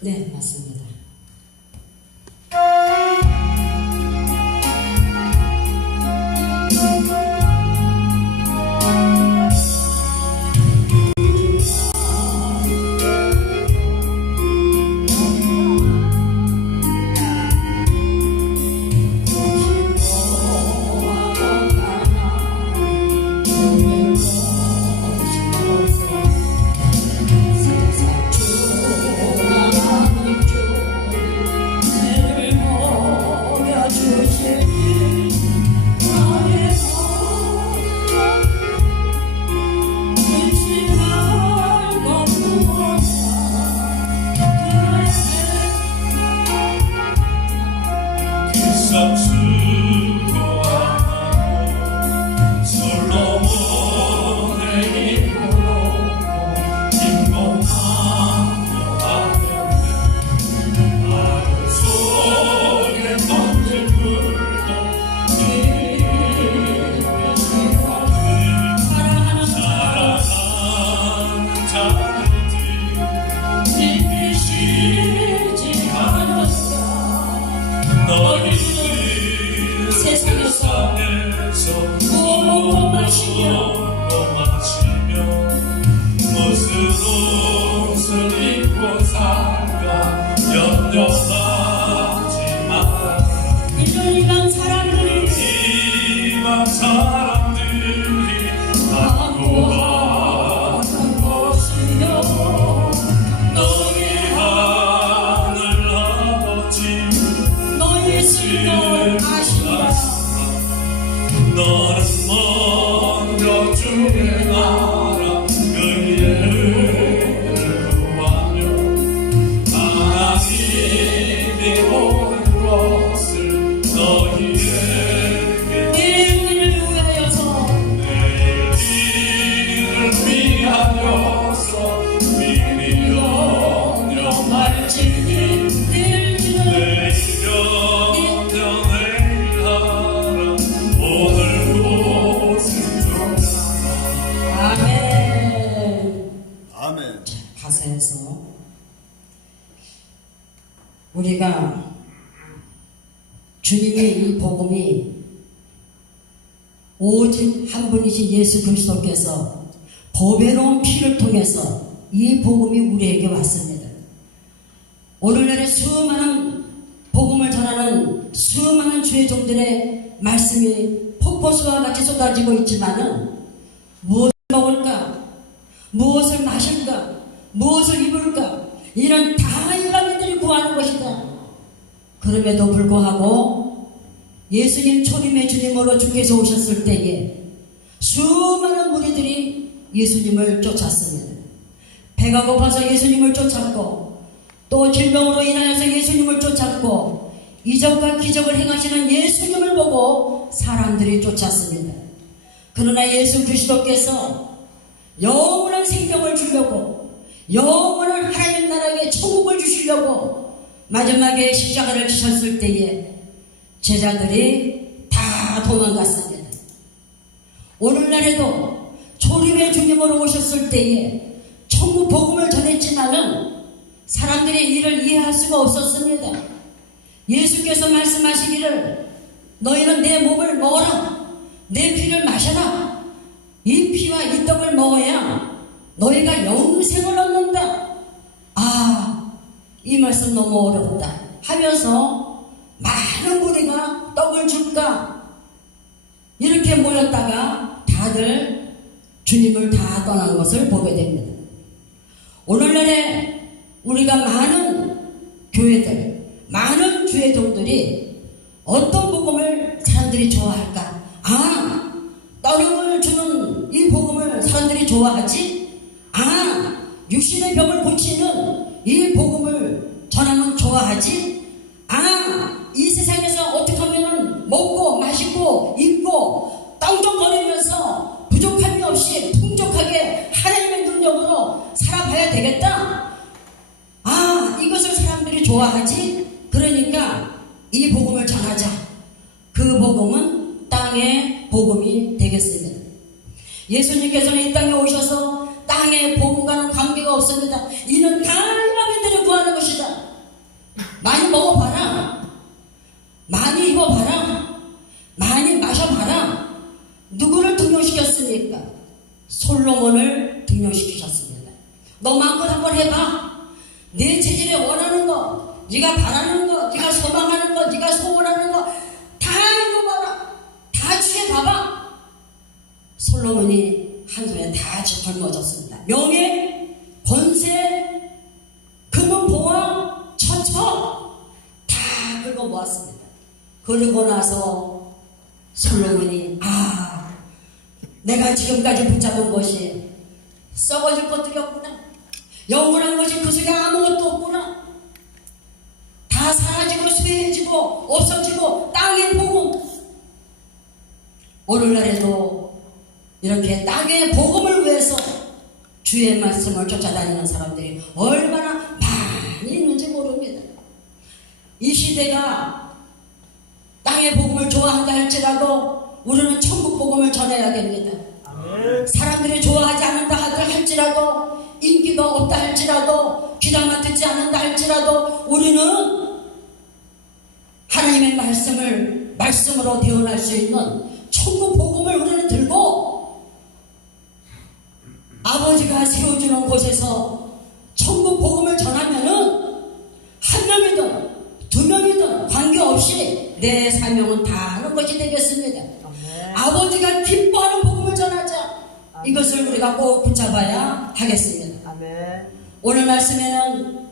네, 맞습니다. 가사에서 우리가 주님의 이 복음이 오직 한 분이신 예수 그리스도께서 보배로운 피를 통해서 이 복음이 우리에게 왔습니다. 오늘날에 수많은 복음을 전하는 수많은 주의 종들의 말씀이 폭포수와 같이 쏟아지고 있지만은 무엇을 먹을까? 무엇을 마실까? 무엇을 입을까? 이런 다 일반인들이 구하는 것이다. 그럼에도 불구하고 예수님 초림의 주님으로 주께서 오셨을 때에 수많은 무리들이 예수님을 쫓았습니다. 배가 고파서 예수님을 쫓았고 또 질병으로 인하여서 예수님을 쫓았고 이적과 기적을 행하시는 예수님을 보고 사람들이 쫓았습니다. 그러나 예수 그리스도께서 영원한 생명을 주려고 영원한 하나님 나라에 천국을 주시려고 마지막에 십자가를 지셨을 때에 제자들이 다 도망갔습니다. 오늘날에도 초림의 주님으로 오셨을 때에 천국 복음을 전했지만은 사람들이 이를 이해할 수가 없었습니다. 예수께서 말씀하시기를 너희는 내 몸을 먹어라, 내 피를 마셔라. 이 피와 이 떡을 먹어야 너희가 영생을 얻는다. 아, 이 말씀 너무 어렵다 하면서 많은 무리가 떡을 줄까 이렇게 모였다가 다들 주님을 다 떠나는 것을 보게 됩니다. 오늘날에 우리가 많은 교회들, 많은 주의 종들이 어떤 복음을 사람들이 좋아할까? 아, 떡을 주는 이 복음을 사람들이 좋아하지? 아, 육신의 병을 고치는 이 복음을 전하면 좋아하지? 아, 이 세상에서 어떻게 하면 먹고 마시고 입고 떵떵거리면서 부족함이 없이 풍족하게 하나님의 능력으로 살아가야 되겠다? 아, 이것을 사람들이 좋아하지? 그러니까 이 복음을 전하자. 그 복음은 땅의 복음이 되겠습니다. 예수님께서는 이 땅에 오셔서 땅의 복음과는 관계가 없습니다. 이는 다 이방인들의 너 마음껏 한번 해봐. 내 체질에 원하는 거, 네가 바라는 거, 네가 소망하는 거, 네가 소원하는 거 다 읽어봐라. 다 취해봐봐. 솔로몬이 한 손에 다 짊어졌습니다. 명예, 권세, 금은 보화, 처처 다 긁어 모았습니다. 그러고 나서 솔로몬이 내가 지금까지 붙잡은 것이 썩어질 것들이었구나. 영원한 것이 그 속에 아무것도 없구나. 다 사라지고 쇠해지고 없어지고 땅의 복음. 오늘날에도 이렇게 땅의 복음을 위해서 주의 말씀을 쫓아다니는 사람들이 얼마나 많이 있는지 모릅니다. 이 시대가 땅의 복음을 좋아한다 할지라도 우리는 천국 복음을 전해야 됩니다. 사람들이 좋아하지 않는다 할지라도, 인기가 없다 할지라도, 귀담아 듣지 않는다 할지라도 우리는 하나님의 말씀으로 대언할 수 있는 천국 복음을 우리는 들고 아버지가 세워주는 곳에서 천국 복음을 전하면은 한 명이든 두 명이든 관계없이 내 사명은 다 하는 것이 되겠습니다. 아버지가 기뻐하는 복음을 전하자. 이것을 우리가 꼭 붙잡아야 하겠습니다. 오늘 말씀에는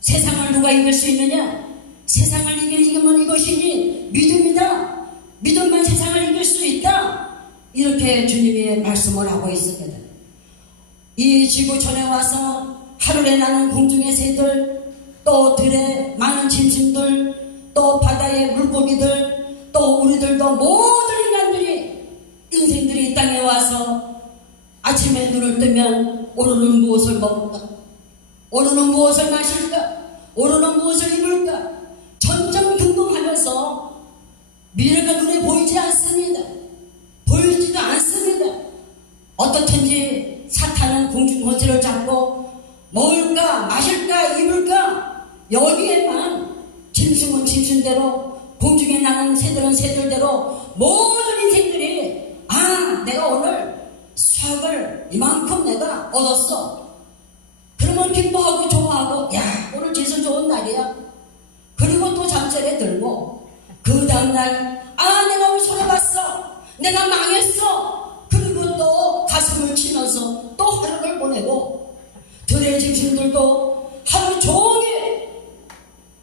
세상을 누가 이길 수 있느냐? 세상을 이기면 이것이니 믿음이다. 믿음만 세상을 이길 수 있다. 이렇게 주님이 말씀을 하고 있습니다. 이 지구촌에 와서 하늘에 나는 공중의 새들, 또 들에 많은 짐승들, 또 바다의 물고기들, 또 우리들도 모든 인간들이, 인생들이 이 땅에 와서 아침에 눈을 뜨면 오늘은 무엇을 먹을까? 오늘은 무엇을 마실까? 오늘은 무엇을 입을까? 전전긍긍하면서 미래가 눈에 보이지 않습니다. 보이지도 않습니다. 어떻든지 사탄은 공중권세를 잡고 먹을까 마실까 입을까 여기에만, 짐승은 짐승대로, 공중에 나는 새들은 새들대로 모든 인생들이 내가 오늘 수확을 이만큼 내가 얻었어. 그러면 기뻐하고 좋아하고 오늘 제일 좋은 날이야. 그리고 또 잠자리에 들고 그 다음날 내가 오늘 손해봤어. 내가 망했어. 그리고 또 가슴을 치면서 또 하루를 보내고, 들의 짐승들도 하루 종일,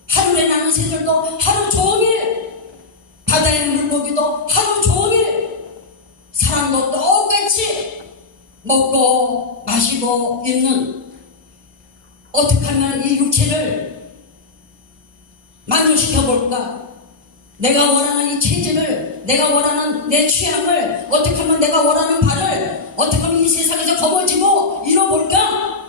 하늘에 나는 새들도 하루 종일, 바다의 물고기도 하루 종일, 사람도 똑같이 먹고 마시고 있는, 어떻게 하면 이 육체를 만족시켜볼까? 내가 원하는 이 체질을, 내가 원하는 내 취향을, 어떻게 하면 내가 원하는 바를, 어떻게 하면 이 세상에서 거머쥐고 이뤄볼까?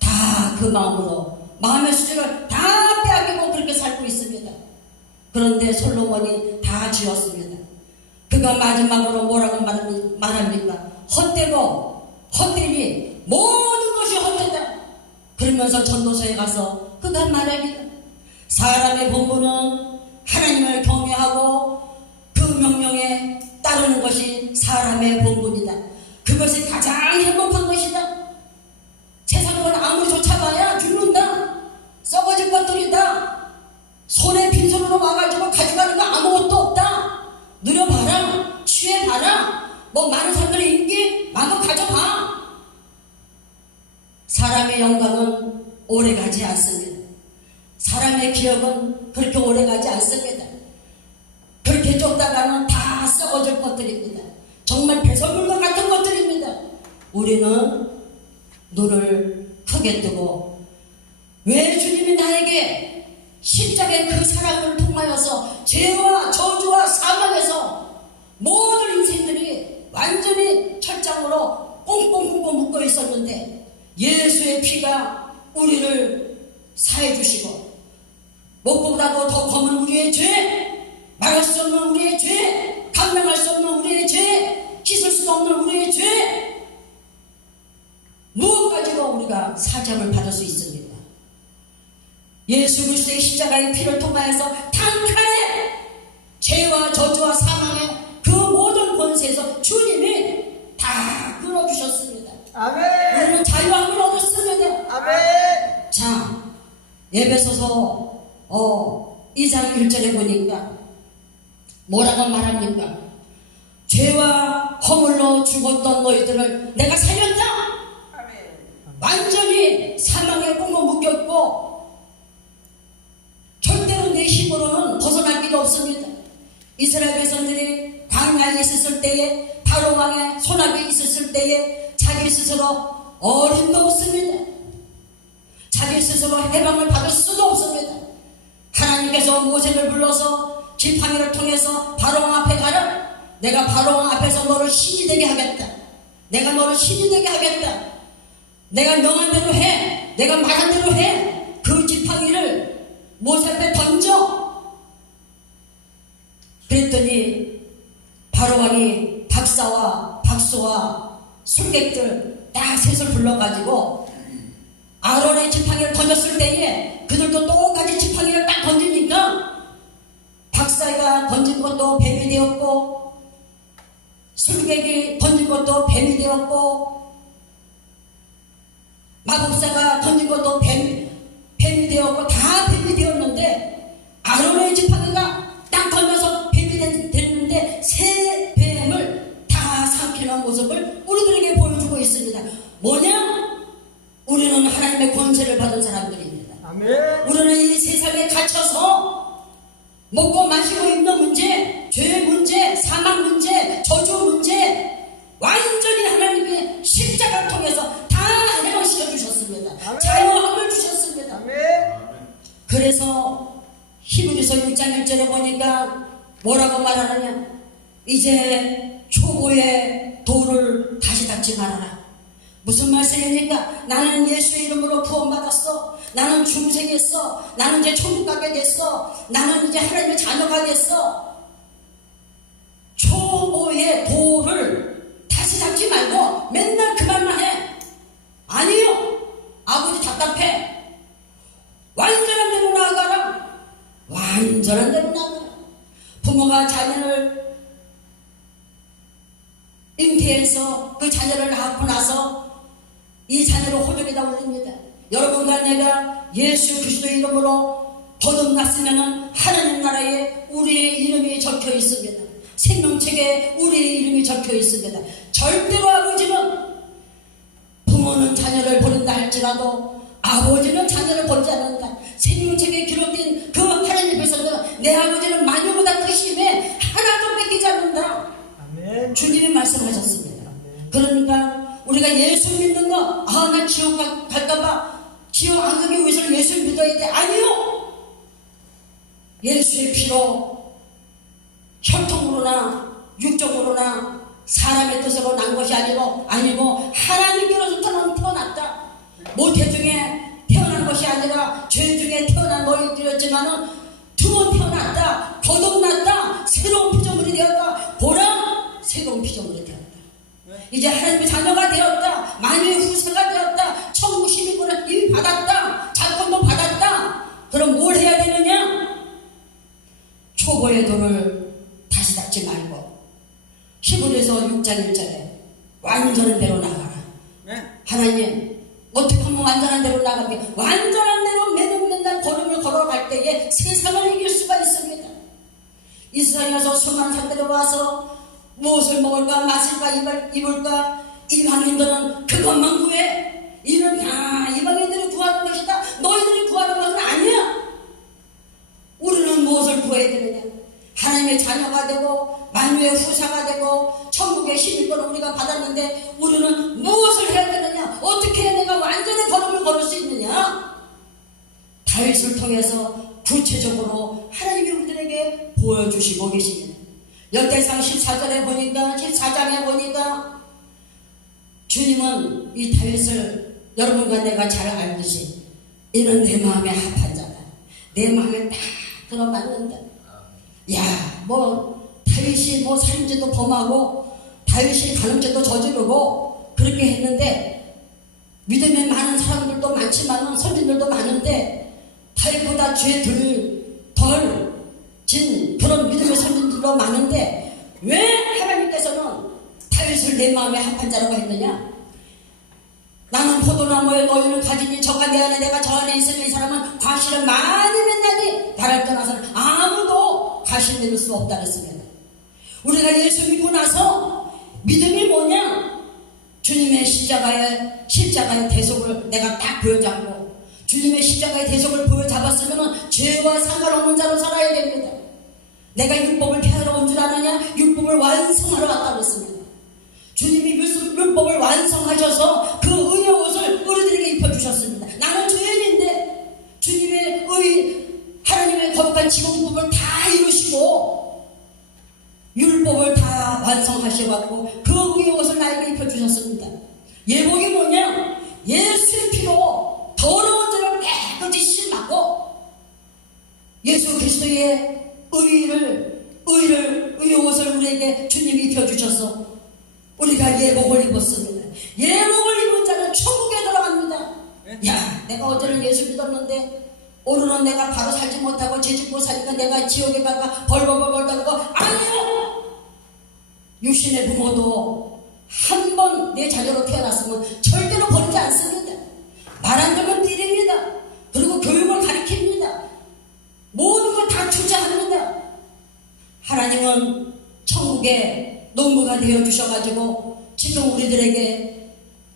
다 그 마음으로, 마음의 수준을 다 빼앗기고 그렇게 살고 있습니다. 그런데 솔로몬이 다 지었습니다. 그가 마지막으로 뭐라고 말합니까? 헛되고 헛되니 모든 것이 헛되다. 그러면서 전도서에 가서 그가 말합니다. 사람의 본분은 하나님을 경외하고 그 명령에 따르는 것이 사람의 본분이다. 그것이 가장 행복한 것이다. 세상은 아무리 쫓아봐야 죽는다. 썩어질 것들이다. 손에 빈손으로 와가지고 가져가는 거 아무것도 없다. 누려봐라. 취해봐라. 많은 사람들의 인기 마음껏 가져봐. 사람의 영광은 오래가지 않습니다. 사람의 기억은 그렇게 오래가지 않습니다. 그렇게 쫓다가는 다 썩어질 것들입니다. 정말 배설물과 같은 것들입니다. 우리는 눈을 크게 뜨고, 왜 주님이 나에게 십자가의 그 사랑을 통하여서 죄와 저주와 사망에서 모든 인생들이 완전히 철장으로 꽁꽁꽁꽁 묶어 있었는데 예수의 피가 우리를 사해 주시고, 목보다도 더 검은 우리의 죄, 말할 수 없는 우리의 죄, 감당할 수 없는 우리의 죄, 씻을 수 없는 우리의 죄, 무엇까지도 우리가 사정을 받을 수 있습니다. 예수 그리스도의 십자가의 피를 통하여서 단칼에 죄와 저주와 사망의 그 모든 권세에서 주님이 다 끊어주셨습니다. 아멘. 우리는 자유함을 얻었습니다. 에베소서 2장 1절에 보니까 뭐라고 말합니까? 죄와 허물로 죽었던 너희들을 내가 살렸다. 완전히 사망의 꿈에 묶였고 절대로 내 힘으로는 벗어날 길이 없습니다. 이스라엘 백성들이 광야에 있었을 때에, 바로 왕의 손아귀에 있었을 때에 자기 스스로 어림도 없습니다. 자기 스스로 해방을 받을 수도 없습니다. 하나님께서 모세를 불러서 지팡이를 통해서 바로왕 앞에 가라. 내가 바로왕 앞에서 너를 신이 되게 하겠다. 내가 너를 신이 되게 하겠다. 내가 명한 대로 해. 내가 말한 대로 해. 그 지팡이를 모세 앞에 던져. 그랬더니 바로왕이 박수와 술객들 딱 셋을 불러가지고 아론의 지팡이를 던졌을 때에 그들도 똑같이 지팡이를 딱 던지니까 박사가 던진 것도 뱀이 되었고 술객이 던진 것도 뱀이 되었고 마법사가 던진 것도 뱀이 되었고 다 뱀이 되었는데 아론의 지팡이가 딱 던져서 뱀이 됐는데 새 뱀을 다 삼키는 모습을 우리들에게 보여주고 있습니다. 뭐냐? 우리는 하나님의 권세를 받은 사람들입니다. 아멘. 우리는 이 세상에 갇혀서 먹고 마시고 있는 문제, 죄의 문제, 사망 문제, 저주 문제 완전히 하나님의 십자가를 통해서 다 해방시켜 주셨습니다. 아멘. 자유함을 주셨습니다. 아멘. 그래서 히브리서 6장 1절에 보니까 뭐라고 말하느냐? 이제 초보의 돌을 다시 닦지 말아라. 무슨 말씀입니까? 나는 예수의 이름으로 구원받았어. 나는 중생했어. 나는 이제 천국 가게 됐어. 나는 이제 하나님의 자녀가 됐어. 초보의 돌을 다시 닦지 말고 맨날 그 말만 해. 아니요. 아버지 답답해. 완전한 대로 나아가라. 완전한 대로 나아가라. 부모가 자녀를 잉태해서 그 자녀를 낳고 나서 이 자녀를 호적에다 올립니다. 여러분과 내가 예수 그리스도 이름으로 거듭났으면 하나님 나라에 우리의 이름이 적혀 있습니다. 생명책에 우리의 이름이 적혀 있습니다. 절대로 아버지는 부모는 자녀를 버린다 할지라도 아버지는 자녀를 버리지 않는다. 생명책에 기록된 그 하나님 앞에서는 내 아버지는 마녀보다 크심에 하나도 뺏기지 않는다. 아멘. 주님이 말씀하셨습니다. 그러니까 우리가 예수 믿는 거, 나 지옥 갈까봐 지옥 안 가기 위해서 예수 믿어야 돼. 아니요. 예수의 피로 혈통으로나 육적으로나 사람의 뜻으로 난 것이 아니고 하나님께로서 태어났다. 모태 중에 태어난 것이 아니라 죄 중에 태어난 너희들이었지만은 두 번 태어났다. 거듭났다. 새로운 피조물이 되었다. 보라, 새로운 피조물이 되었다. 이제 하나님의 자녀가 되었다. 만유의 후사가 되었다. 천국 시민권을 이미 받았다. 자권도 받았다. 그럼 뭘 해야 되느냐? 초보의 돌을 다시 닦지 말고 히브리서 6장 1절에 완전한 대로 나가라. 네. 하나님 어떻게 하면 완전한 대로 나갑니까? 완전한 대로 맨날 걸음을 걸어갈 때에 세상을 이길 수가 있습니다. 이스라엘에서 수많은 사람들이 와서 무엇을 먹을까 마실까 입을까 이방인들은 그것만 구해. 이방인들이 구하는 것이다. 너희들이 구하는 것은 아니야. 우리는 무엇을 구해야 되느냐? 하나님의 자녀가 되고 만유의 후사가 되고 천국의 시민권을 우리가 받았는데 우리는 무엇을 해야 되느냐? 어떻게 내가 완전히 걸음을 걸을 수 있느냐? 다윗을 통해서 구체적으로 하나님이 우리들에게 보여주시고 계십니다. 역대상 14장에 보니까 주님은 이 다윗을 여러분과 내가 잘 알듯이 이는 내 마음에 합한 자다. 내 마음에 딱 들어맞는다. 다윗이 살인죄도 범하고 다윗이 간음죄도 저지르고 그렇게 했는데 믿음에 많은 사람들도 많지만 선진들도 많은데 다윗보다 죄 덜 진 그런 믿음의 선진들도 많은데 왜 하나님께서는 다윗을 내 마음에 합한 자라고 했느냐? 나는 포도나무의 너희를 가지니 저가 내 안에 내가 저 안에 있으니 이 사람은 과실을 많이 맺나니 나를 떠나서는 아무도 과실 맺을 수 없다 그랬습니다. 우리가 예수 믿고 나서 믿음이 뭐냐? 주님의 십자가의 대속을 내가 딱 보여잡고 주님의 십자가의 대속을 보여잡았으면 죄와 상관없는 자로 살아야 됩니다. 내가 율법을 폐하러 온 줄 아느냐? 율법을 완성하러 왔다고 했습니다. 주님이 율법을 완성하셔서 그 의의 옷을 우리들에게 입혀주셨습니다. 나는 죄인인데 주님의 하나님의 거룩한 지공법을 다 이루시고 율법을 다 완성하셔갖고 그 의의 옷을 나에게 입혀주셨습니다. 예복이 뭐냐? 예수의 피로 더러운 죄를 깨끗이 씻고 예수 그리스도의 의의 옷을 우리에게 주님이 입혀주셔서 우리가 예복을 입었습니다. 예복을 입은 자는 천국에 들어갑니다. 야, 내가 어제는 예수 믿었는데 오늘은 내가 바로 살지 못하고 죄짓고 사니까 내가 지옥에 갈까 벌벌벌 떨고 아니요! 육신의 부모도 한 번 내 자녀로 태어났으면 절대로 버리지 않습니다. 말 안 들으면 때립니다. 그리고 교육을 가르칩니다. 모든 걸 다 투자합니다. 하나님은 천국의 농부가 되어주셔가지고 지금 우리들에게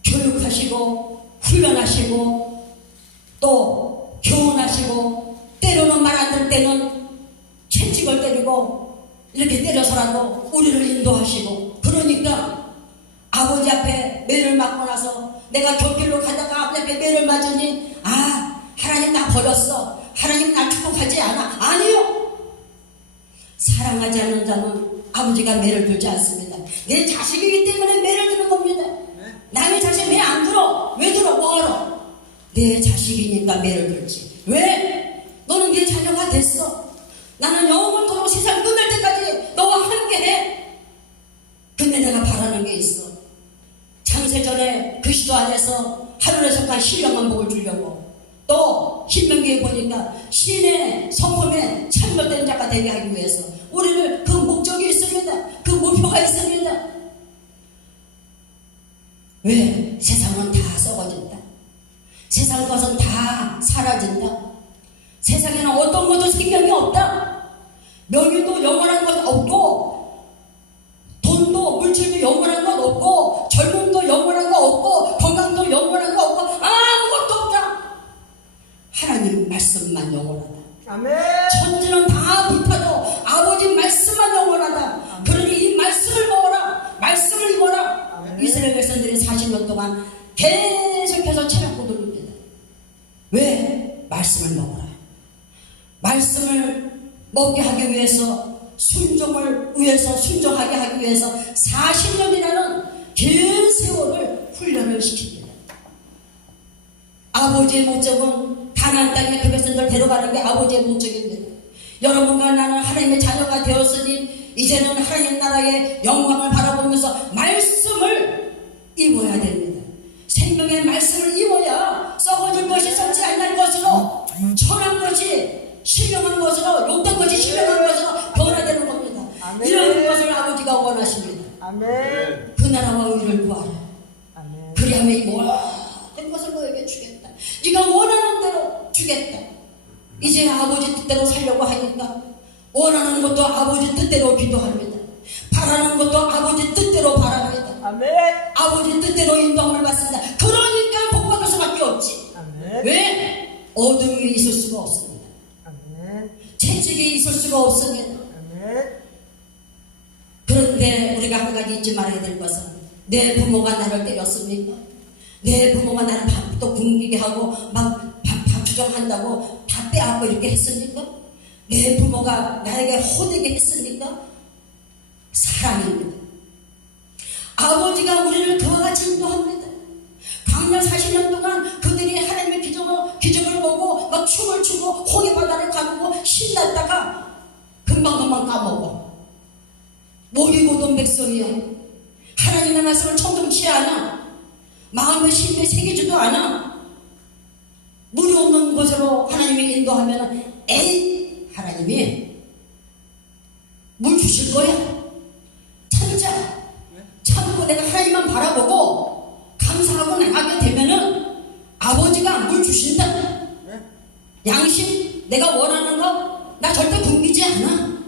교육하시고 훈련하시고 또 교훈하시고 때로는 말 안 들 때는 채찍을 때리고 이렇게 때려서라도 우리를 인도하시고 그러니까 아버지 앞에 매를 맞고 나서 내가 곁길로 가다가 아버지 앞에 매를 맞으니 하나님 나 버렸어. 하나님 나 축복하지 않아. 아니요. 사랑하지 않는 자는 아버지가 매를 들지 않습니다. 내 자식이기 때문에 매를 드는 겁니다. 남의 자식 매 안 들어. 왜 들어? 뭐하러? 내 자식이니까 매를 들지. 왜? 너는 내 자녀가 됐어. 나는 영원토록 세상 끝날 때까지 너와 함께해. 근데 내가 바라는 게 있어. 창세전에 그 시도 안에서 하늘에 속한 신령한 복을 주려고 또 신명기에 보니까 신의 성품에 참여된 자가 되게 하기 위해서 우리를 그 목적이 있습니다. 그 목표가 있습니다. 왜? 세상은 다 썩어진다. 세상 것은 다 사라진다. 세상에는 어떤 것도 생명이 없다. 명예도 영원한 것 없고 돈도 물질도 영원한 것 없고 젊음도 영원한 거 없고 건강도 영원한 거 없고 아무것도 없다. 하나님 말씀만 영원하다. 아멘. 천지는 다 불타도 아버지 말씀만 영원하다. 그러니 이 말씀을 먹어라. 말씀을 입어라. 아멘. 이스라엘 백성들이 40년 동안 계속해서 체력고 돌립니다. 왜? 말씀을 먹어라. 말씀을 먹게 하기 위해서 순종하게 하기 위해서 40년이라는 긴 세월을 훈련을 시킵니다. 아버지의 목적은 가나안 땅에 그 백성들 데려가는 게 아버지의 목적입니다. 여러분과 나는 하나님의 자녀가 되었으니 이제는 하나님 나라의 영광을 바라보면서 말씀을 입어야 됩니다. 생명의 말씀을 입어야 썩어질 것이 썩지 않는 것으로 천한 것이 신령한 것으로 욕된 것이 신령한 것으로 변화되는 겁니다. 아멘. 이런 것을 아버지가 원하십니다. 아멘. 그 나라와 의를 구하라. 아멘. 그리하면 이 모든 것을 너에게 주겠다. 네가 원하는 대로 주겠다. 이제 아버지 뜻대로 살려고 하니까 원하는 것도 아버지 뜻대로 기도합니다. 바라는 것도 아버지 뜻대로 바랍니다. 아멘. 아버지 뜻대로 인도함을 받습니다. 그러니까 복 받을 수밖에 없지. 아멘. 왜? 어둠이 있을 수가 없습니다. 아멘. 채찍이 있을 수가 없습니다. 아멘. 그런데 우리가 한 가지 잊지 말아야 될 것은 내 부모가 나를 때렸습니까? 내 부모가 나를 밥도 굶기게 하고 막 밥 주정한다고 다 빼앗고 이렇게 했습니까? 내 부모가 나에게 호되게 했습니까? 사랑입니다. 아버지가 우리를 그와 같이 인도합니다. 광야 40년 동안 그들이 하나님의 기적을 보고 막 춤을 추고 홍해 바다를 가보고 신났다가 금방금방 까먹어. 목이 고든 백성이야. 하나님의 말씀을 청정치 않아. 마음의 심에 새기지도 않아. 물이 없는 곳으로 하나님이 인도하면 에이 하나님이 물 주실 거야. 참자. 참고 내가 하나님만 바라보고 감사하고 나가게 되면은 아버지가 물 주신다. 네. 양심, 내가 원하는 거 나 절대 굶기지 않아.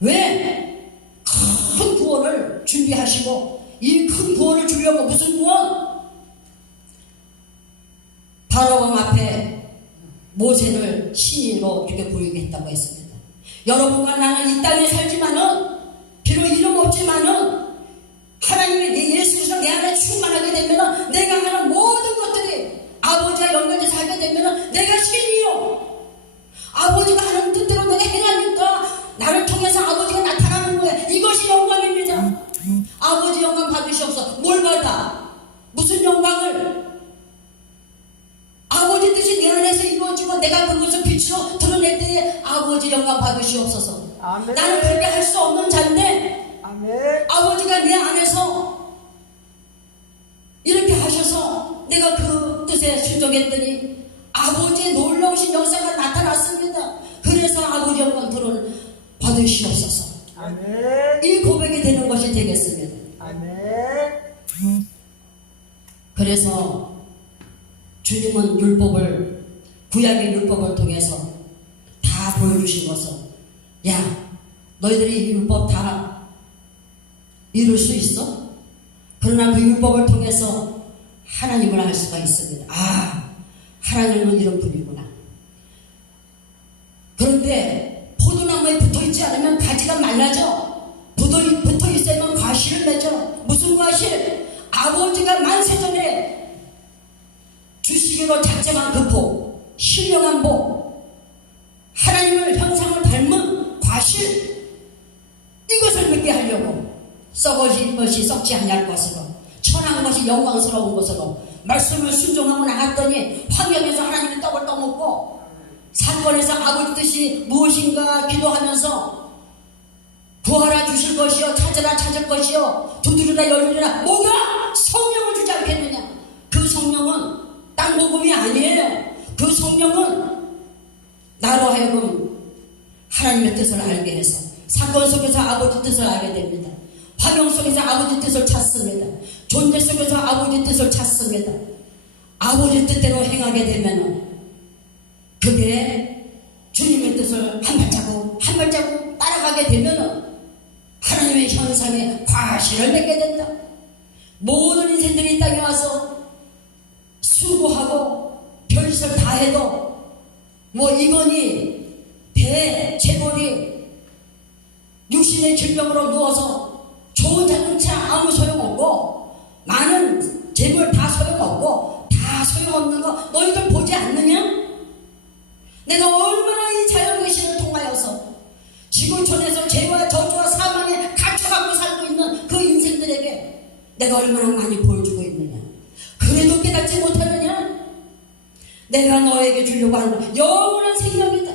왜? 큰 구원을 준비하시고 이 큰 구원을 주려고 무슨 구원? 바로왕 앞에 모세를 신인으로 이렇게 보이겠다고 했습니다. 여러분과 나는 이 땅에 살지만은 비록 이름 없지만은 하나님이 내 예수 그리스도 내 안에 충만하게 되면은 내가 하는 모든 것들이 아버지와 연결돼서 하게 되면은 내가 신이요. 아버지가 하는 뜻대로 내가 행하니까 나를 통해서 아버지가 나타나는 거예요. 이것이 영광입니다. 아버지 영광 받으시옵소서. 뭘 받아? 무슨 영광을? 아버지 뜻이 내 안에서 이루어지고 내가 그것을 빛으로 드러낼 때에 아버지 영광 받으시옵소서. 아멘. 나는 그렇게 할 수 없는 자인데 아멘. 아버지가 내 안에서 이렇게 하셔서 내가 그 뜻에 순종했더니 아버지의 놀라우신 역사가 나타났습니다. 그래서 아버지 영광 받으시옵소서. 아멘. 이 고백이 되는 것이 되겠습니다. 아멘. 그래서 주님은 율법을, 구약의 율법을 통해서 다 보여주신 것은, 야, 너희들이 이 율법 다 이룰 수 있어? 그러나 그 율법을 통해서 하나님을 알 수가 있습니다. 아, 하나님은 이런 분이구나. 그런데 포도나무에 붙어있지 않으면 가지가 말라져. 붙어있어야만 과실을 맺어. 무슨 과실? 아버지가 만세전에 주시기로 작정한 그 복, 신령한 복, 하나님을 형상을 닮은 과실, 이것을 믿게 하려고 썩어진 것이 썩지 않을 것으로, 천한 것이 영광스러운 것으로 말씀을 순종하고 나갔더니 환경에서 하나님의 떡을 떠먹고 사건에서 아버지 뜻이 무엇인가 기도하면서 구하라 주실 것이요, 찾으라 찾을 것이요, 두드리라 열리라. 뭐가? 성령을 주지 않겠느냐. 그 성령은 땅 복음이 아니에요. 그 성령은 나로 하여금 하나님의 뜻을 알게 해서 사건 속에서 아버지 뜻을 알게 됩니다. 화경 속에서 아버지 뜻을 찾습니다. 존재 속에서 아버지 뜻을 찾습니다. 아버지 뜻대로 행하게 되면 그게 주님의 뜻을 한 발자국 한 발자국 따라가게 되면 하나님의 현상에 과실을 맺게 된다. 모든 인생들이 이 땅에 와서 수고하고 별짓을 다 해도 뭐 이거니 배 재벌이 육신의 질병으로 누워서 좋은 자동차 아무 소용없고 많은 재물 다 소용없고 다 소용없는 거 너희들 보지 않느냐? 내가 얼마나 이 자연계시를 통하여서 지구촌에서 죄와 저주와 사망에 갇혀갖고 살고 있는 그 인생들에게 내가 얼마나 많이 보여주고 있느냐. 그래도 깨닫지 못하느냐. 내가 너에게 주려고 하는 영원한 생명이다.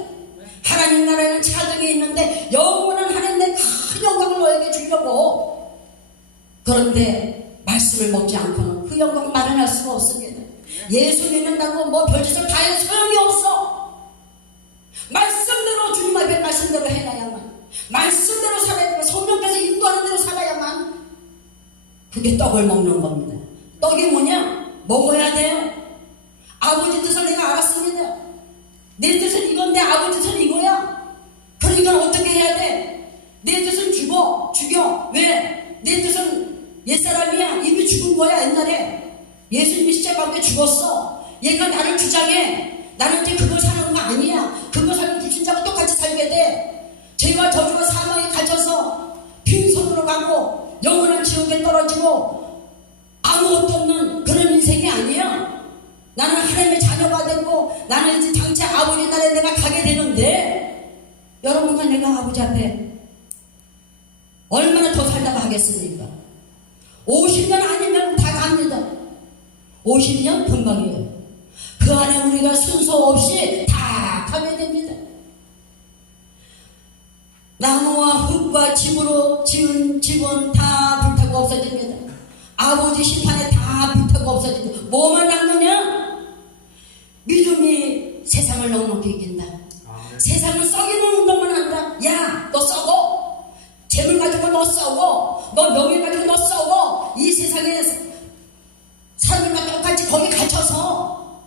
하나님 나라에는 차등이 있는데 영원한 하나님의 큰 영광을 너에게 주려고. 그런데 말씀을 먹지 않고는 그 영광 마련할 수가 없습니다. 예수 믿는다고 뭐 별짓을 다 해도 소용이 없어. 말씀대로 주님 앞에 말씀대로 해놔야만, 말씀대로 살아야만, 성령께서 인도하는 대로 살아야만 그게 떡을 먹는 겁니다. 떡이 뭐냐? 먹어야 돼요. 아버지 뜻을 내가 알았습니다. 내 뜻은 이건데 아버지 뜻은 이거야. 그러니까 어떻게 해야 돼? 내 뜻은 죽여. 왜? 내 뜻은 옛사람이야. 이미 죽은 거야. 옛날에 예수님이 십자가에 죽었어. 얘가 나를 주장해. 나는 이제 그걸 사는 거 아니야. 그거 사는 불신자가 똑같이 살게 돼. 죄와 저주와 사망에 갇혀서 빈손으로 가고 영원한 지옥에 떨어지고 아무것도 없는 그런 인생이 아니야. 나는 하나님의 자녀가 되고 나는 이제 당장 아버지 나라에 내가 가게 되는데, 여러분과 내가 아버지 앞에 얼마나 더 살다가 하겠습니까? 50년 아니면 다 갑니다. 50년 금방이에요. 그 안에 우리가 순서 없이 다 가게 됩니다. 나무와 흙과 집으로 지은 집은 다 불타고 없어집니다. 아버지 심판에 다 불타고 없어집니다. 뭐만 남느냐? 믿음이 세상을 넉넉히 이긴다. 세상은 썩이는 운동만 한다. 야, 너 썩어. 재물 가지고 너 썩어. 너 명예 가지고 너 썩어. 이 세상에 사람들과 똑같이 거기 갇혀서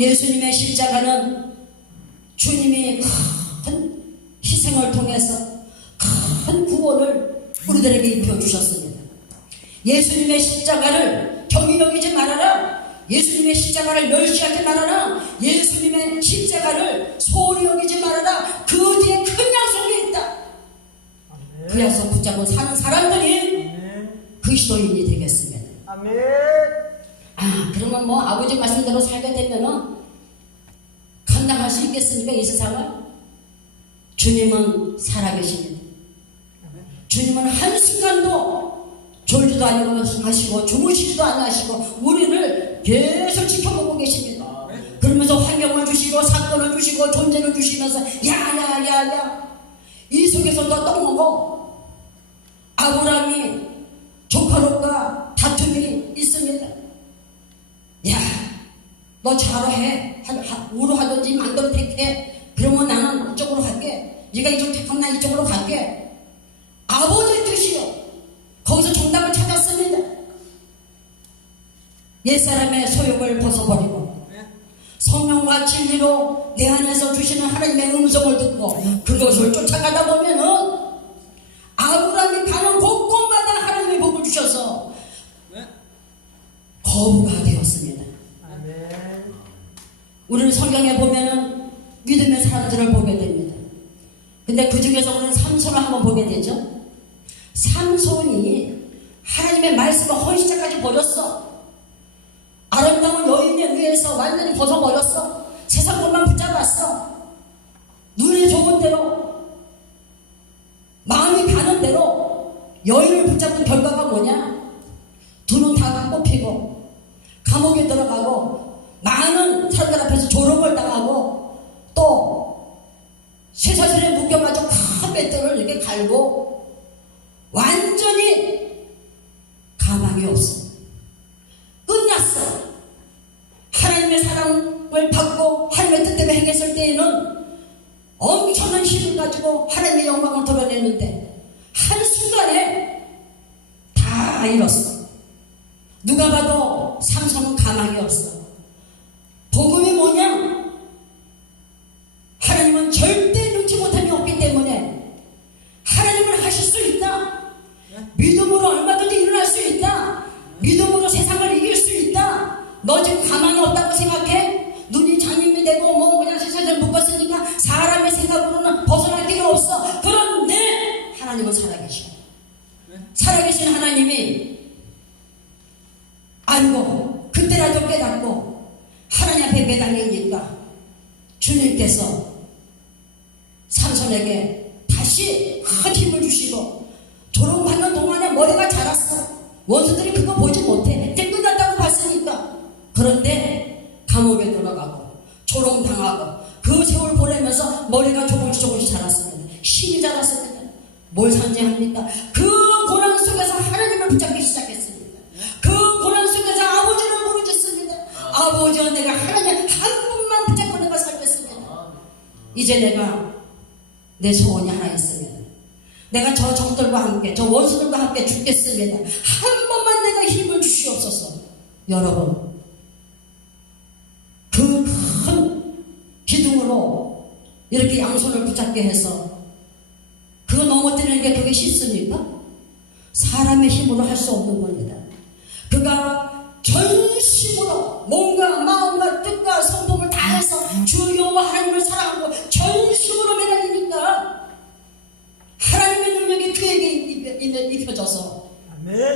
예수님의 십자가는 주님이 큰 희생을 통해서 큰 구원을 우리들에게 입혀주셨습니다. 예수님의 십자가를 경히 여기지 말아라. 예수님의 십자가를 멸시하지 말아라. 예수님의 십자가를 소홀히 여기지 말아라. 그 뒤에 큰 약속이 있다. 그 약속 붙잡고 사는 사람들이 그리스도인이 되겠습니다. 아멘. 그러면 뭐 아버지 말씀대로 살게 되면은 감당할 수 있겠습니까? 이 세상을? 주님은 살아계십니다. 주님은 한순간도 졸지도 아니하시고 주무시지도 않으시고 우리를 계속 지켜보고 계십니다. 그러면서 환경을 주시고 사건을 주시고 존재를 주시면서 야야야야 이 속에서 너 떠먹어. 아브라함이 조카롯과 다툼이 있습니다. 야, 너 잘해. 우로 하든지 만들어 택해. 그러면 나는 이쪽으로 갈게. 네가 이쪽 택하면 난 이쪽으로 갈게. 아버지의 뜻이요. 거기서 정답을 찾았습니다. 옛사람의 소욕을 벗어버리고 성령과 진리로 내 안에서 주시는 하나님의 음성을 듣고 그것을 쫓아가다 보면은 아브라함이 가는 곳곳마다 하나님의 복을 주셔서 거부가 되었습니다. 우리는 성경에 보면은 믿음의 사람들을 보게 됩니다. 근데 그 중에서 우리는 삼손을 한번 보게 되죠. 삼손이 하나님의 말씀을 헌신자까지 버렸어. 아름다운 여인에 의해서 완전히 벗어버렸어. 세상 것만 붙잡았어. 눈에 좋은 대로 마음이 가는 대로 여인을 붙잡은 결과가 뭐냐? 두 눈 다 뽑히고 감옥에 들어가고 많은 사람들 앞에서 조롱을 당하고 또 쇠사슬에 묶여가지고 큰 맷돌을 이렇게 갈고 완전히 가망이 없어. 끝났어. 하나님의 사랑을 받고 하나님의 뜻대로 행했을 때에는 엄청난 힘을 가지고 하나님의 영광을 드러냈는데 한순간에 다 잃었어. 누가 봐도 삼손은 가망이 없어. 복음이 뭐냐? 하나님은 절대 능치 못함이 없기 때문에 하나님을 하실 수 있다. 믿음으로 얼마든지 일어날 수 있다. 믿음으로 세상을 이길 수 있다. 너 지금 가망이 없다고 생각해? 눈이 장님이 되고 뭐 그냥 세상을 묶었으니까 사람의 생각으로는 벗어날 길이 없어. 그런데 하나님은 살아계셔. 살아계신 하나님이 알고 그때라도 깨닫고 하나님 앞에 매달리니까 주님께서 삼손에게 다시 큰 힘을 주시고 조롱받는 동안에 머리가 자랐어. 원수들이 그거 보지 못해. 이제 끝났다고 봤으니까. 그런데 감옥에 들어가고 조롱당하고 그 세월 보내면서 머리가 조금씩 자랐습니다. 힘이 자랐습니다. 뭘 상징합니까? 그 고난 속에서 하나님을 붙잡기 시작했습니다. 그 고난 속에서 아버지를 부르짖습니다. 아버지와 내가 하나님 한 분만 붙잡고 내가 살겠습니다. 이제 내가 내 소원이 하나 있습니다. 내가 저 적들과 함께 저 원수들과 함께 죽겠습니다. 한 번만 내가 힘을 주시옵소서. 여러분 그 큰 기둥으로 이렇게 양손을 붙잡게 해서 그거 넘어뜨리는 게 그게 쉽습니까? 사람의 힘으로 할 수 없는 겁니다. 그가 전심으로 몸과 마음과 뜻과 성품을 다해서 주 여호와 하나님을 사랑하고 전심으로 매달리니까 하나님의 능력이 그에게 입혀져서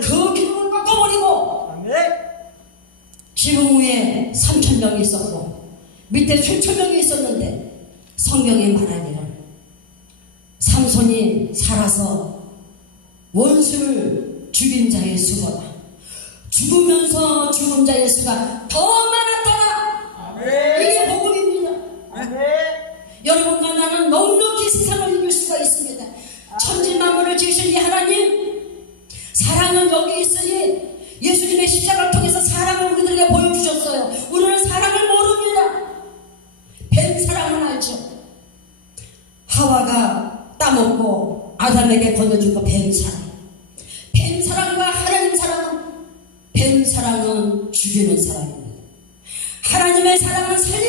그 기둥을 꺾어버리고 기둥 위에 3,000명이 있었고 밑에 7,000명이 있었는데 성경에 말하기를 삼손이 살아서 원수를 죽인 자의 수보다 죽으면서 죽은 자의 수가 더 많았더라. 이게 복음입니다. 여러분과 나는 넉넉히 세상을 이길 수가 있습니다. 천지만물을 지으신 이 하나님 사랑은 여기 있으니 예수님의 십자가를 통해서 사랑을 우리들에게 보여주셨어요. 우리는 사랑을 모릅니다. 뱀 사랑은 알죠. 하와가 따먹고 아담에게 건너준 거 뱀 사랑. 뱀 사랑과 하나님 사랑은 뱀 사랑은 죽이는 사랑입니다. 하나님의 사랑은 살려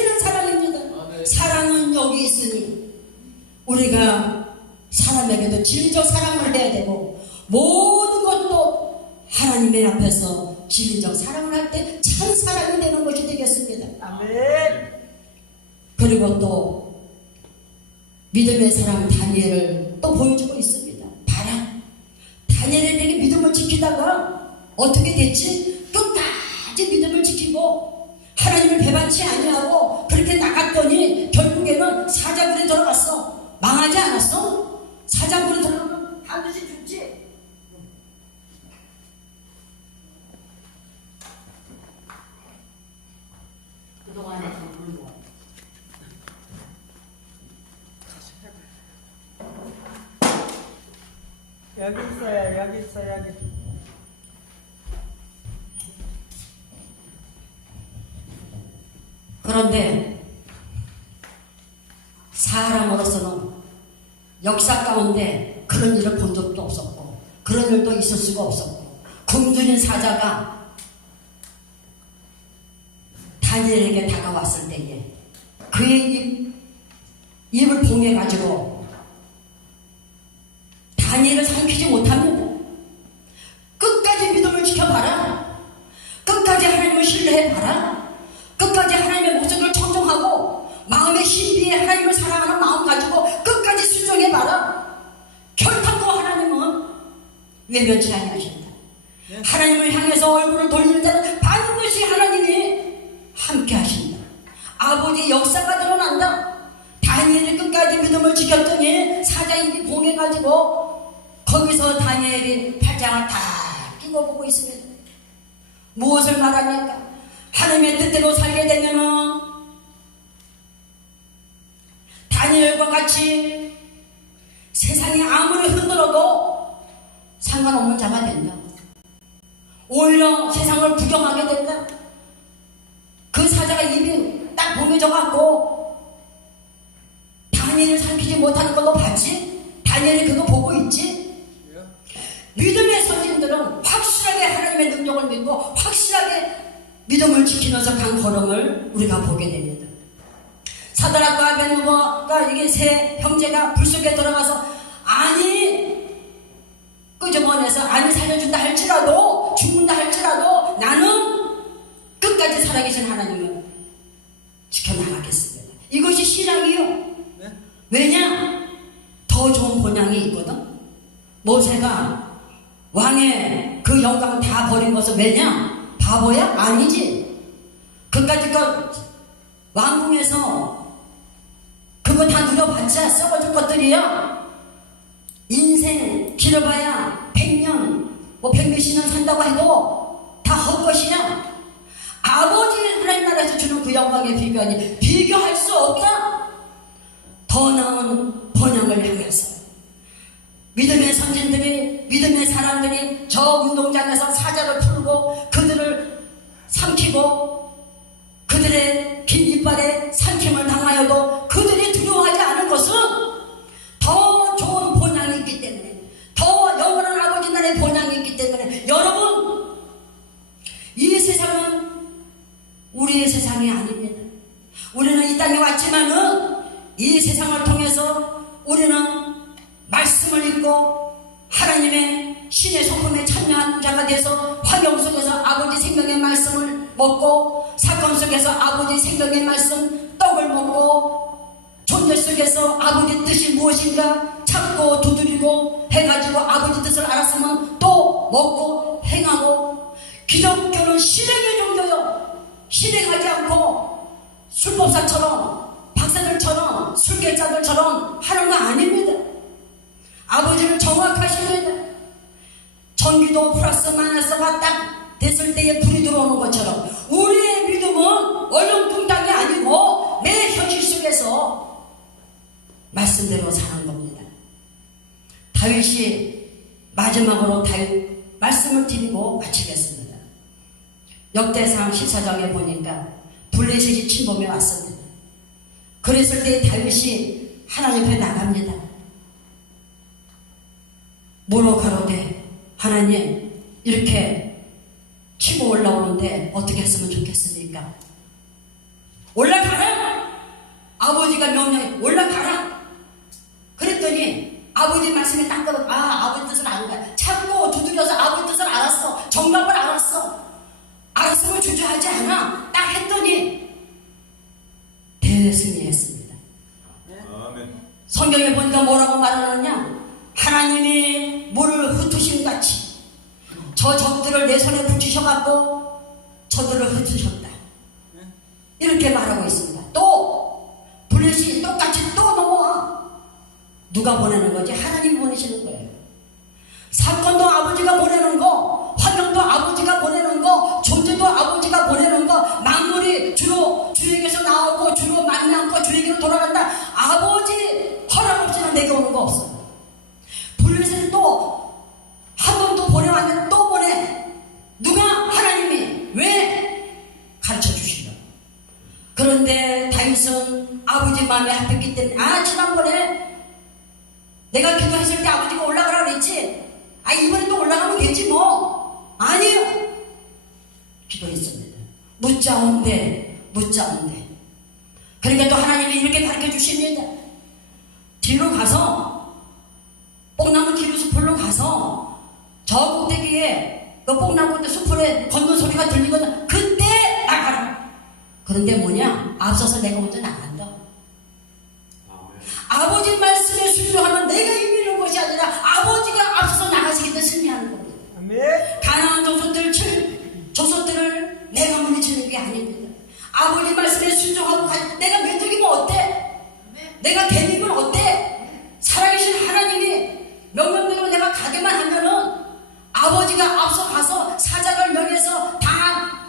우리가 사람에게도 진정 사랑을 해야 되고 모든 것도 하나님의 앞에서 진정 사랑을 할 때 참 사랑이 되는 것이 되겠습니다. 아멘. 그리고 또 믿음의 사람 다니엘을 또 보여주고 있습니다. 봐라, 다니엘에게 믿음을 지키다가 어떻게 됐지? 끝까지 믿음을 지키고 하나님을 배반치 아니하고 그렇게 나갔더니 결국에는 사자굴에 들어갔어. 망하지 않았어? 사자굴에 들어가면 반드시 죽지. 그동안에 불고 여기 있어요. 여기 있어. 여기. 그런데 사람으로서는 역사 가운데 그런 일을 본 적도 없었고 그런 일도 있을 수가 없었고 굶주린 사자가 다니엘에게 다가왔을 때에 그의 입을 봉해가지고 다니엘을 삼키지 못합니다. 끝까지 믿음을 지켜봐라. 끝까지 하나님을 신뢰해봐라. 끝까지 하나님의 목적을 청정하고 마음의 신비에 하나님을 사랑하는 마음 가지고 끝까지 순종해봐라. 결탄코 하나님은 외면치 아니하신다. 하나님을 향해서 얼굴을 돌리는 자는 반드시 하나님이 함께 하신다. 아버지의 역사가 드러난다. 다니엘이 끝까지 믿음을 지켰더니 사자 입이 봉해가지고 거기서 다니엘이 팔짱을 다 끼고 보고 있습니다. 무엇을 말합니까? 하나님의 뜻대로 살게 되면은 다니엘과 같이 세상이 아무리 흔들어도 상관없는 자가 된다. 오히려 세상을 구경하게 된다. 그 사자가 입이 딱 봉해져 갖고 다니엘을 삼키지 못하는 걸로 봤지? 다니엘이 그거 보고 있지? 믿음의 선진들은 확실하게 하나님의 능력을 믿고 확실하게 믿음을 지키면서 간 걸음을 우리가 보게 됩니다. 사드락과 아벤느고가 이게 세 형제가 불 속에 들어가서 아니 끄집어내서 아니 살려준다 할지라도 죽는다 할지라도 나는 끝까지 살아계신 하나님을 지켜나가겠습니다. 이것이 신앙이요. 네? 왜냐? 더 좋은 본향이 있거든. 모세가 왕의 그 영광 다 버린 것은 왜냐? 바보야? 아니지. 그까짓 것 왕궁에서 그거 다 누려봤자 썩어질 것들이야. 인생 길어봐야 100년 뭐 100몇십 년 산다고 해도 다 헛것이야. 아버지 하나님 나라에서 주는 그 영광에 비교하니 비교할 수 없다. 더 나은 번영을 향해서 믿음의 선진들이 믿음의 사람들이 저 운동장에서 사자를 풀고 그들을 삼키고 그들의 긴 이빨에 삼킴을 당하여도 그들이 두려워하지 않은 것은 더 좋은 본향이 있기 때문에 더 영원한 아버지 나라의 본향이 있기 때문에 여러분 이 세상은 우리의 세상이 아닙니다. 우리는 이 땅에 왔지만은 이 세상을 통해서 우리는 말씀을 읽고 하나님의 신의 성품에 참여한 자가 돼서 환경 속에서 아버지 생명의 말씀을 먹고 사건 속에서 아버지 생명의 말씀 떡을 먹고 존재 속에서 아버지 뜻이 무엇인가 찾고 두드리고 해가지고 아버지 뜻을 알았으면 또 먹고 행하고 기독교는 실행의 종교요. 실행하지 않고 술법사처럼 박사들처럼 술객자들처럼 하는 거 아닙니다. 아버지는 정확하십니다. 전기도 플러스 마이너스가 딱 됐을 때에 불이 들어오는 것처럼 우리의 믿음은 얼렁뚱땅이 아니고 내 현실 속에서 말씀대로 사는 겁니다. 다윗이 마지막으로 다윗 말씀을 드리고 마치겠습니다. 역대상 14장에 보니까 블레셋이 침범해 왔습니다. 그랬을 때 다윗이 하나님 앞에 나갑니다. 뭐로 가로되 하나님 이렇게 치고 올라오는데 어떻게 했으면 좋겠습니까? 올라가라! 아버지가 명령해 올라가라! 했더니 아버지 말씀이 딱 들어. 아버지 뜻을 아는 거야. 찾고 두드려서 아버지 뜻을 알았어. 정답을 알았어. 알았으면 주저하지 않아. 딱 했더니 대승리했습니다. 아멘. 성경에 보니까 뭐라고 말하느냐, 하나님이 물을 흩으신 같이 저 적들을 내 손에 붙이셔갖고 저들을 흩으셨다, 이렇게 말하고 있습니다. 또 블레셋이 똑같이 또 넘어와. 누가 보내는 거지? 하나님이 보내시는 거예요. 사건도 아버지가 보내는 거, 환경도 아버지가 보내는 거, 존재도 아버지가 보내는 거, 만물이 주로 주에게서 나오고 주로 만나고 주에게로 돌아간다. 아버지 허락 없이는 내게 오는 거 없어. 블레셋은 또 한 번 또 보내왔는데 또 보내. 누가? 하나님이. 왜? 가르쳐 주시려고. 그런데 다윗은 아버지 마음에 합했기 때문에, 지난번에 내가 기도했을 때 아버지가 올라가라 그랬지? 이번에 또 올라가면 되지 뭐. 아니요. 기도했습니다. 묻자온대. 그러니까 또 하나님이 이렇게 가르쳐 주십니다. 뒤로 가서, 뽕나무 뒤로 숲으로 가서 저 꼭대기에 그 뽕나무 숲에 걷는 소리가 들리거든. 그때 나가라. 그런데 뭐냐? 앞서서 내가 먼저 나간다. 아버지 말씀에 순종하면 내가 이기는 것이 아니라 아버지가 앞서서 나가시기 때문에 승리하는 겁니다. 아멘. 가나안 조선들을 내가 물리치는 게 아닙니다. 아버지 말씀에 순종하고 내가 메뚜기면 어때? 내가 개미면 어때? 살아계신 하나님이 명령대로 내가 가게만 하면은 아버지가 앞서 가서 사자를 명해서 다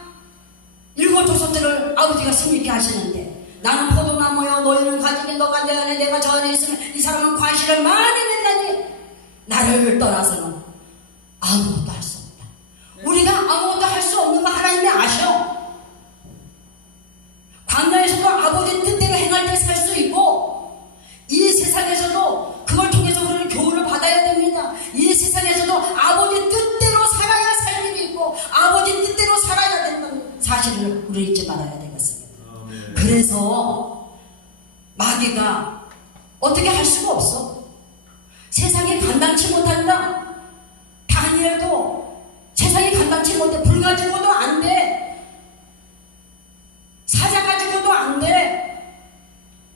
일곱 조선들을 아버지가 승리케 하시는데, 나는 포도나무여 너희는 가지니 너가 내 안에 내가 저 안에 있으면 이 사람은 과실을 많이 낸다니 나를 떠나서는 아무것도 할 수 없다. 우리가 아무것도 할 수 없는 거 하나님이 아셔. 광야에서도 아버지 뜻대로 행할 때 살 수 있고, 이 세상에서도 그걸 통해서 우리는 교훈을 받아야 됩니다. 이 세상에서도 아버지 뜻대로 살아야 살 일이 있고 아버지 뜻대로 살아야 된다는 사실을 우리 잊지 말아야 되겠습니다. 그래서 마귀가 어떻게 할 수가 없어. 세상이 감당치 못한다. 다니엘도 세상이 감당치 못해. 불 가지고도 안 돼. 사자 가지고도 안 돼.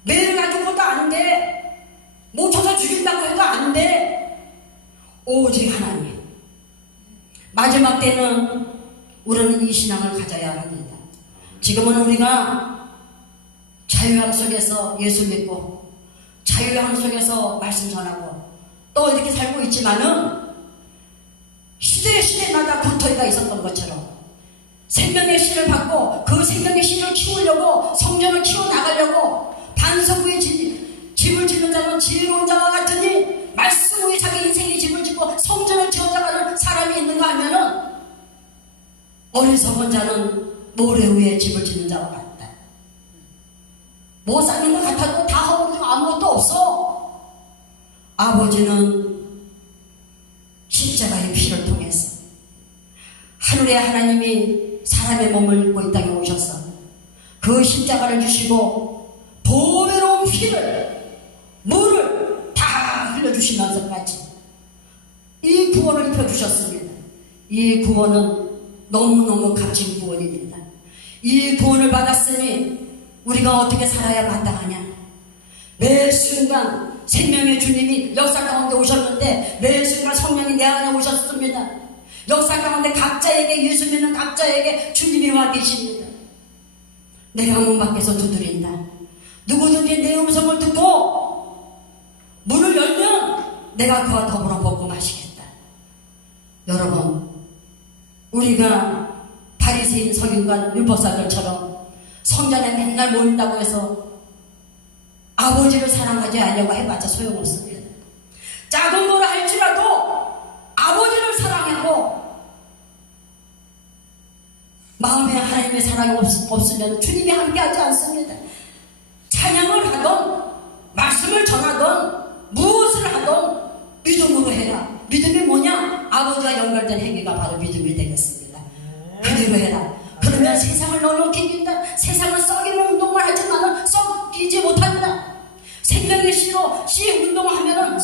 매를 가지고도 안 돼. 뭉쳐서 죽인다고 해도 안 돼. 오직 하나님. 마지막 때는 우리는 이 신앙을 가져야 합니다. 지금은 우리가 자유함 속에서 예수 믿고 자유함 속에서 말씀 전하고 또 이렇게 살고 있지만은, 시대마다 구토가 있었던 것처럼 생명의 씨를 받고 그 생명의 씨를 키우려고, 성전을 키워나가려고 반석 위에 집을 짓는 자는 지혜로운 자와 같으니 말씀 위에 자기 인생의 집을 짓고 성전을 지어나가는 사람이 있는가 하면은, 어리석은 자는 모래 위에 집을 짓는 자와 같다. 못 사는 것 같아도 다 하고 아무것도 없어. 아버지는 십자가의 피를 통해서 하늘의 하나님이 사람의 몸을 입고 이 땅에 오셔서 그 십자가를 주시고 보배로운 피를, 물을 다 흘려주시면서까지 이 구원을 입혀주셨습니다. 이 구원은 너무너무 값진 구원입니다. 이 구원을 받았으니 우리가 어떻게 살아야 마땅하냐. 매 순간 생명의 주님이 역사 가운데 오셨는데, 매 순간 성령이 내 안에 오셨습니다. 역사 가운데 각자에게, 예수 믿는 각자에게 주님이 와 계십니다. 내가 문 밖에서 두드린다. 누구든지 내 음성을 듣고 문을 열면 내가 그와 더불어 먹고 마시겠다. 여러분, 우리가 바리새인 서기관 율법사들처럼 성전에 맨날 모인다고 해서 아버지를 사랑하지 않으려고 해봤자 소용없습니다. 작은 거라 할지라도 아버지를 사랑하고 마음에 하나님의 사랑이 없으면 주님이 함께하지 않습니다. 찬양을 하던 말씀을 전하던 무엇을 하던 믿음으로 해라. 믿음이 뭐냐? 아버지와 연결된 행위가 바로 믿음이 되겠습니다. 그대로 해라. 그러면 세상을 넉넉히 이긴다. 세상은 썩이는 운동을 하지만 썩이지 못한다. 생명의 씨로 씨 운동을 하면은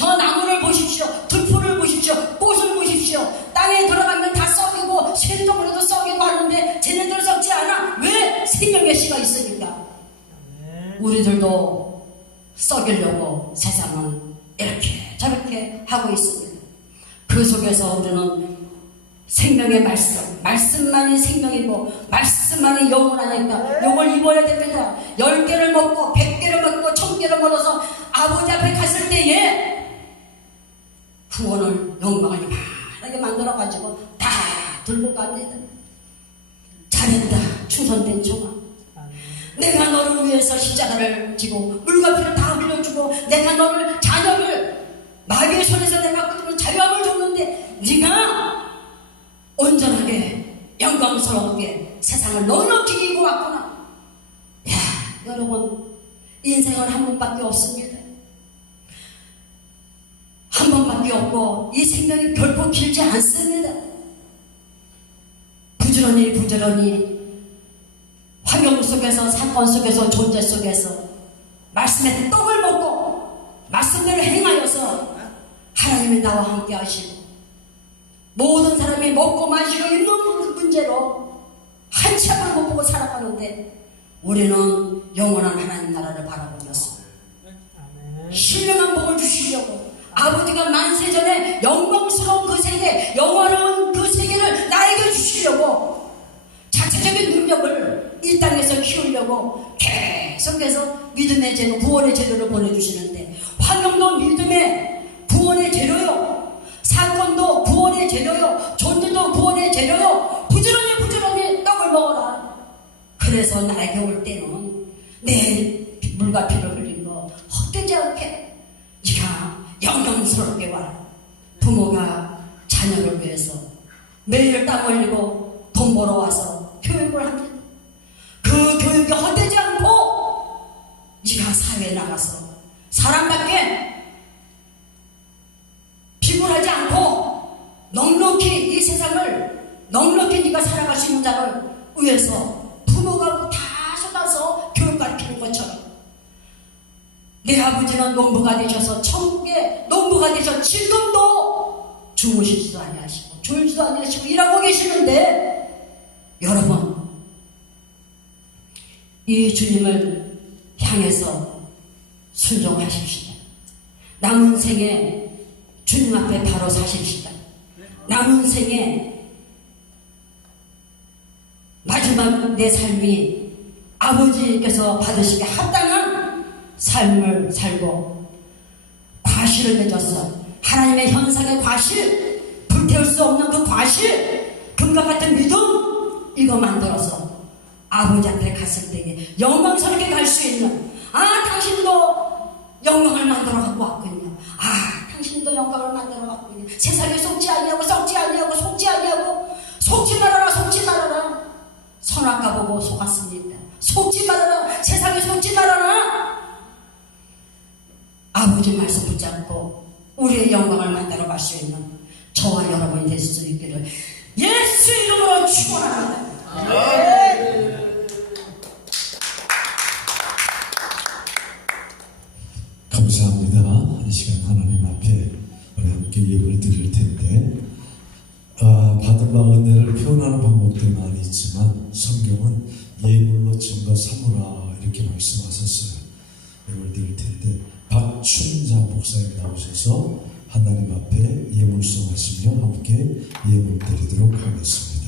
저 나무를 보십시오. 들풀을 보십시오. 꽃을 보십시오. 땅에 들어가면 다 썩이고 쇠덩어리도 썩이고 하는데 쟤네들 썩지 않아. 왜? 생명의 씨가 있으니까. 우리들도 썩이려고 세상은 이렇게 저렇게 하고 있습니다. 그 속에서 우리는 생명의 말씀만이 생명이고 말씀만이 영원하니까 용을 입어야 됩니다. 10개를 먹고 100개를 먹고 1000개를 먹어서 아버지 앞에 갔을 때에 구원을 영광을 이만하게 만들어가지고 다 들고 갑니다. 잘했다 충성된 종아. 내가 너를 위해서 십자가를 지고 물과 피를 다 흘려주고 내가 너를 자녀를 마귀의 손에서 내가 그들을 자유함을 줬는데 네가 온전하게 영광스럽게 세상을 넉넉히 이기고 왔구나. 야, 여러분 인생은 한 번밖에 없습니다. 한 번밖에 없고 이 생명이 결코 길지 않습니다. 부지런히 환경 속에서 사건 속에서 존재 속에서 말씀의 떡을 먹고 말씀대로 행하여서 하나님이 나와 함께 하시고 모든 사람이 먹고 마시고 있는 문제로 한참을 못 보고 살아가는데 우리는 영원한 하나님 나라를 바라보고 있습니다. 신령한 복을 주시려고 아버지가 만세전에 영광스러운 그 세계 영원한 그 세계를 나에게 주시려고 자체적인 능력을 이 땅에서 키우려고 계속해서 믿음의 재료 구원의 재료를 보내주시는데 환경도 믿음의 구원의 재료요 사건도 구원의 재료요 존재도 구원의 재료요 부지런히 떡을 먹어라. 그래서 나에게 올 때는 내 물과 피를 흘린 거 헛되지 않게 네가 영광스럽게 와라. 부모가 자녀를 위해서 매일 땀 흘리고 돈 벌어 와서 교육을 합니다. 그 교육이 헛되지 않고 네가 사회에 나가서 사람답게 비굴하지 않고 넉넉히 이 세상을 넉넉히 네가 살아갈 수 있는 자를 위해서 부모가 다 쏟아서 교육 가르치는 것처럼 내 아버지는 농부가 되셔서 천국의 농부가 되셔서 지금도 주무시지도 아니하시고 졸지도 아니하시고 일하고 계시는데 여러분 이 주님을 향해서 순종하십시다. 남은 생에 주님 앞에 바로 사십시다. 남은 생에 마지막 내 삶이 아버지께서 받으시기에 합당한 삶을 살고 과실을 맺어서 하나님의 현상의 과실 불태울 수 없는 그 과실 금과 같은 믿음 이거 만들어서 아버지 앞에 갔을 때에 영광스럽게 갈 수 있는 당신도 영광을 만들어 갖고 왔군요. 당신도 영광을 만들어 갖고 있군요. 세상에 속지 아니하고 썩지 아니하고 속지 아니하고 속지 말아라 선악과 보고 속았습니다. 속지 말아라 세상에 속지 말아라. 아버지 말씀 붙잡고 우리의 영광을 만들어 갈 수 있는 저와 여러분이 될 수 있기를 예수 이름으로 축원합니다. 감사합니다. 이 시간 하나님 앞에 우리 함께 예배를 드릴 텐데 받은 바 은혜를 표현하는 방법들이 많이 있지만 성경은 예물로 증거 삼으라 이렇게 말씀하셨어요. 예물 드릴 텐데 박춘자 목사님 나오셔서 하나님 앞에 예물송 하시며 함께 예물 드리도록 하겠습니다.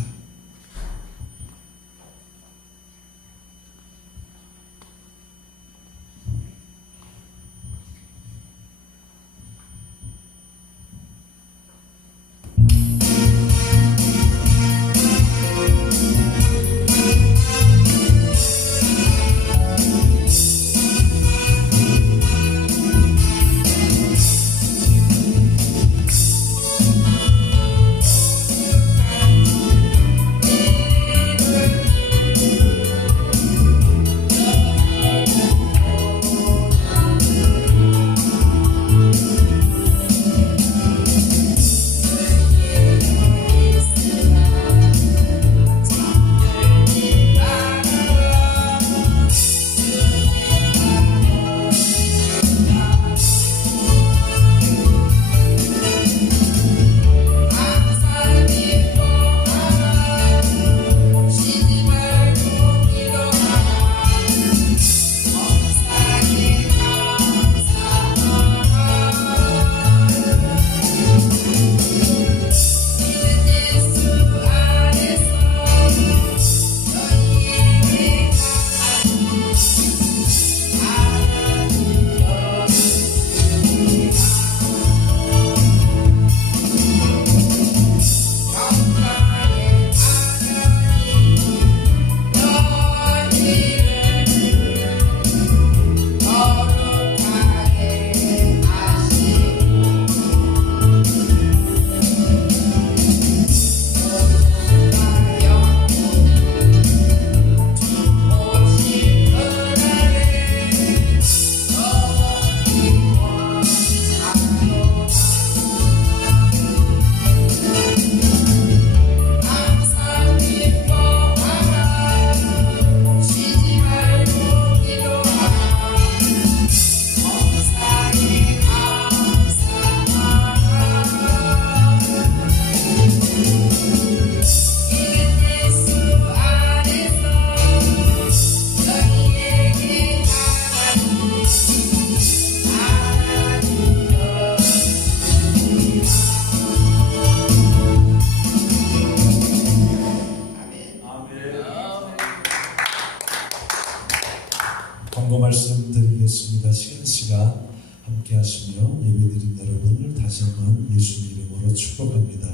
함께 하시며 예배드린 여러분을 다시 한번 예수님 이름으로 축복합니다.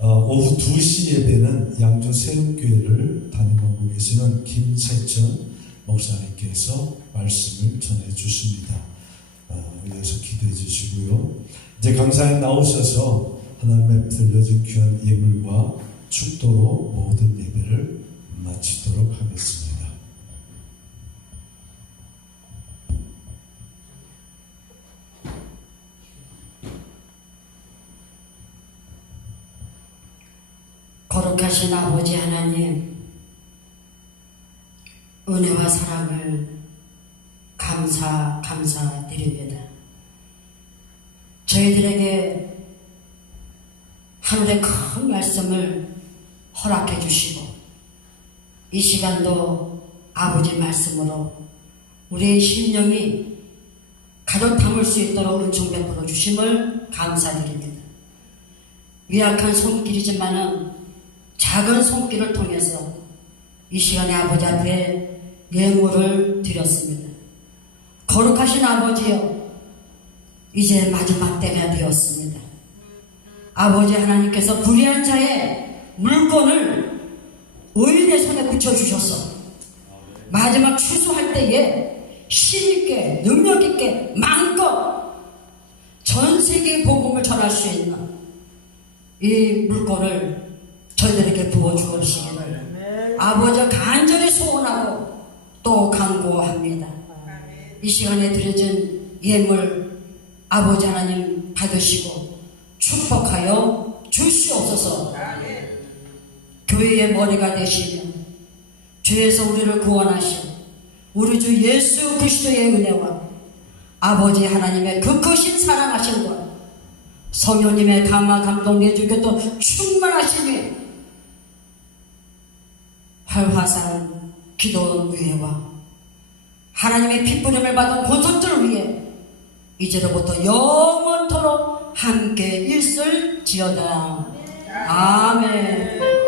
오후 2시 예배는 양주 세움교회를 담임하고 계시는 김세천 목사님께서 말씀을 전해 주십니다. 위에서 기도해 주시고요. 이제 강사에 나오셔서 하나님의 들려진 귀한 예물과 축도로 모든 예배를 마치도록 하겠습니다. 거룩하신 아버지 하나님, 은혜와 사랑을 감사드립니다. 저희들에게 하늘의 큰 말씀을 허락해 주시고 이 시간도 아버지 말씀으로 우리의 심령이 가득 담을 수 있도록 은총 베풀어 주심을 감사드립니다. 미약한 손길이지만은 작은 손길을 통해서 이 시간에 아버지 앞에 예물을 드렸습니다. 거룩하신 아버지여, 이제 마지막 때가 되었습니다. 아버지 하나님께서 불의한 자의 물건을 의인의 손에 붙여주셔서 마지막 추수할 때에 힘있게 능력있게 마음껏 전 세계의 복음을 전할 수 있는 이 물건을 저희들에게 부어주시기를 아버지 간절히 소원하고 또 간구합니다. 이 시간에 드려진 예물 아버지 하나님 받으시고 축복하여 주시옵소서. 교회의 머리가 되시며 죄에서 우리를 구원하신 우리 주 예수 그리스도의 은혜와 아버지 하나님의 그 크신 사랑하심과 성령님의 감화 감동 내주께 또 충만하심이 활화산 기도 위에와 하나님의 핏부림을 받은 권속들 위에 이제로부터 영원토록 함께 있을지어다. 아멘.